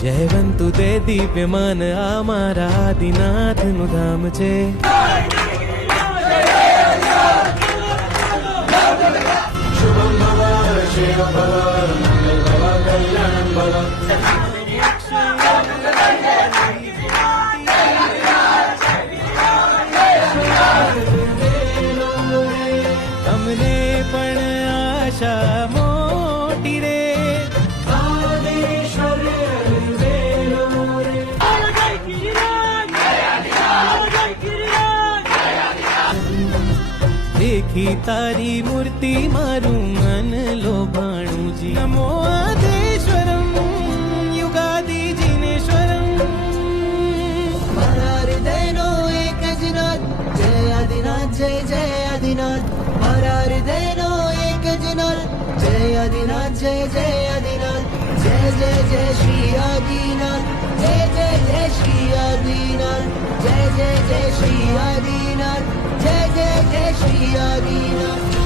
જયવંતુ તે દિવ્યમાન આ મારા આદિનાથનું ધામ છે. શુભમ ભવ શિવ ભવ મંગલ ભવ કલ્યાણ ભવ. તમને પણ આશા મોટી રે દેખી તારી મૂર્તિ મારું મન લોભાણું જી. નમો આદેશ્વરમ યુગાદી જીનેશ્વરમ. મારા હૃદયનો એક જ નાદ જય આદિનાથ જય જય આદિનાથ. મારા હૃદયનો એક જ નાદ જય આદિનાથ જય જય આદિનાથ. જય જય જય શ્રી આદિનાથ જય જય જય શ્રી આદિનાથ. જય જય જય શ્રી આદિનાથ જય જય જય શ્રી આદિનાથ.